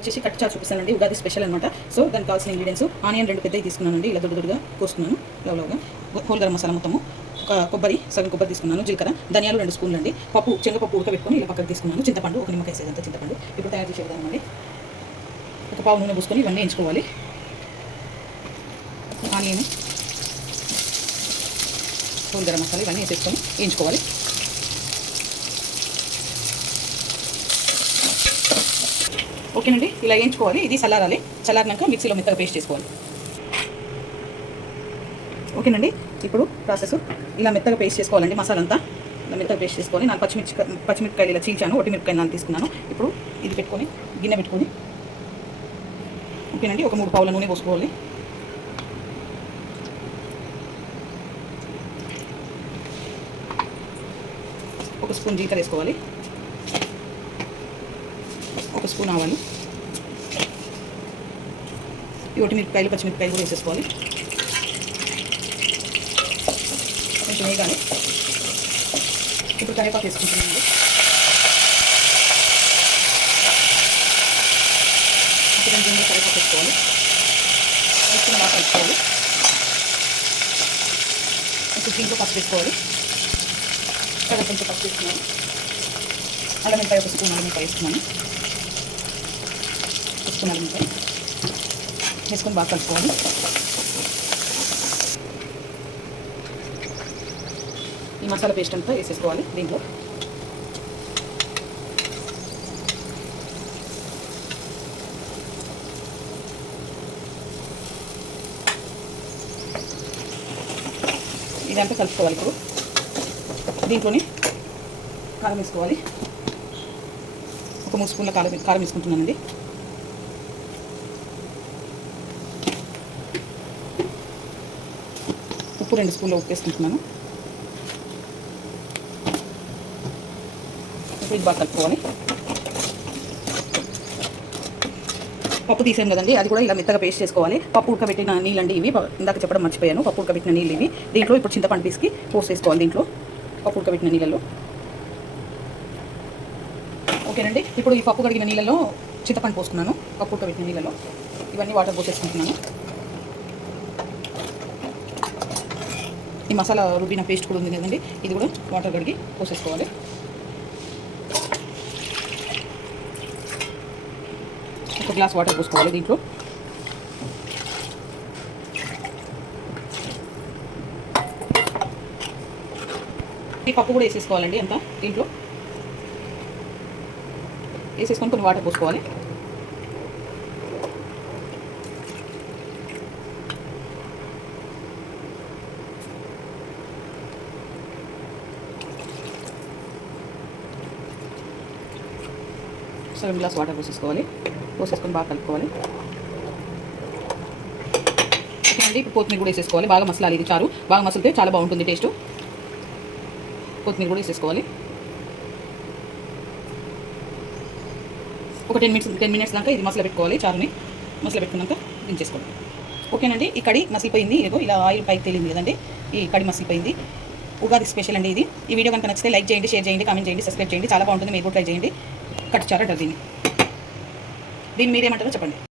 వచ్చేసి కట్టిచారు చూపిస్తానండి, ఉగాది స్పెషల్ అనమాట. సో దానికి కావాల్సిన ఇంగ్రీడియంట్స్ ఆనియన్ 2 పెద్దవి తీసుకున్నానండి, ఇలా దొడ్డుగా కోసుకున్నాను లవ్గా. హోల్ గరం మసాలా మొత్తము, ఒక సగం కొబ్బరి తీసుకున్నాను, జీలకర్ర, ధనియాలు 2 స్పూన్లు అండి, పప్పు శనగపప్పు ఉడకబెట్టుకొని ఇలా పక్కకు తీసుకున్నాను, చింతపండు ఒక నిమ్మకాయ సైజంతా చింతపండు. ఇప్పుడు తయారు చేసే విధానం అండి, ఒక పావు నూనె పూసుకొని ఇవన్నీ వేయించుకోవాలి. ఆనియన్, హోల్ గరం మసాలా ఇవన్నీ వేసేసుకొని వేయించుకోవాలి. ఓకేనండి, ఇలా వేయించుకోవాలి. ఇది చల్లారినాక మిక్సీలో మెత్తగా పేస్ట్ చేసుకోవాలి. ఓకేనండి, ఇప్పుడు ప్రాసెస్ ఇలా మెత్తగా పేస్ట్ చేసుకోవాలండి. మసాలా అంతా ఇలా మెత్తగా పేస్ట్ చేసుకొని, నాకు పచ్చిమిరపకాయలు ఇలా చీల్చాను, ఒట్టి మిరపకాయలు నాలుగు తీసుకున్నాను. ఇప్పుడు ఇది పెట్టుకొని గిన్నె పెట్టుకొని, ఓకేనండి, ఒక 3 పావుల నూనె పోసుకోవాలి. ఒక స్పూన్ జీలకర్ర వేసుకోవాలి, ఒక స్పూన్ ఆవాలు, ఈ ఒట్టిమిరపకాయలు పచ్చిమిరపకాయలు కూడా వేసేసుకోవాలి. కొంచెం వేగాలి. ఇప్పుడు కరివేపాకు వేసుకుంటున్నాను. ఇప్పుడు దీన్ని కరివేపాకు వేసుకోవాలి, వేసుకుని బాగా కలుపుకోవాలి. ఇప్పుడు దీంట్లో పసుపు వేసుకోవాలి, కొంచెం పసుపు వేసుకున్నాను. అల్లం మిరపకాయ ఒక స్పూన్ అల్లం మిరపకాయ వేసుకున్నాను, వేసుకొని బాగా కలుపుకోవాలి. ఈ మసాలా పేస్ట్ అంతా వేసేసుకోవాలి దీంట్లో. ఇదంతా కలుపుకోవాలి. ఇప్పుడు దీంట్లోనే కారం వేసుకోవాలి, ఒక 3 స్పూన్ల కారం వేసుకుంటున్నానండి. ఉప్పు 2 స్పూన్ల ఉప్పు వేసుకుంటున్నాను. ఇప్పుడు ఇది బాగా కలుపుకోవాలి. పప్పు తీసాను కదండి, అది కూడా ఇలా మెత్తగా పేస్ట్ చేసుకోవాలి. పప్పు ఉడకబెట్టిన నీళ్ళండి ఇవి, ఇందాక చెప్పడం మర్చిపోయాను. పప్పు ఉడకబెట్టిన నీళ్ళు ఇవి. దీంట్లో ఇప్పుడు చింతపండు పీసుకి పోసేసుకోవాలి దీంట్లో, పప్పు ఉడకబెట్టిన నీళ్ళలో. ఓకేనండి, ఇప్పుడు ఈ పప్పు కడిగిన నీళ్ళలో చింతపండు పోసుకున్నాను, పప్పు ఉడకబెట్టిన నీళ్ళలో. ఇవన్నీ వాటర్ పోసేసుకుంటున్నాను. ఈ మసాలా రుబ్బిన పేస్ట్ కూడా ఉంది కదండి, ఇది కూడా వాటర్ కడిగి పోసేసుకోవాలి. ఒక గ్లాస్ వాటర్ పోసుకోవాలి దీంట్లో. ఈ పప్పు కూడా వేసేసుకోవాలండి అంతా దీంట్లో. వేసేసుకొని కొన్ని వాటర్ పోసుకోవాలి. సగం గ్లాస్ వాటర్ పోసేసుకొని బాగా కలుపుకోవాలి. ఓకేనండి, ఇప్పుడు కొత్తిమీర కూడా వేసేసుకోవాలి. బాగా మసాలా ఇది చారు బాగా మసలితే చాలా బాగుంటుంది టేస్ట్. కొత్తిమీర కూడా వేసేసుకోవాలి. ఒక 10 మినిట్స్ దాకా ఇది మసాలా పెట్టుకోవాలి. చారుని మసాలా పెట్టుకున్నాక దించేసుకోవాలి. ఓకేనండి, ఈ కడి మసిలిపోయింది. ఏదో ఇలా ఆయిల్ పైకి తేలింది కదండి, ఈ కడి మసిలిపోయింది. ఉగాది స్పెషల్ అండి ఇది. ఈ వీడియో కనుక నచ్చితే లైక్ చేయండి, షేర్ చేయండి, కామెంట్ చేయండి, సబ్స్క్రైబ్ చేయండి. చాలా బాగుంటుంది, మీరు కూడా ట్రై చేయండి. కట్టిచారు అంటారు దీన్ని మీరేమంటారో చెప్పండి.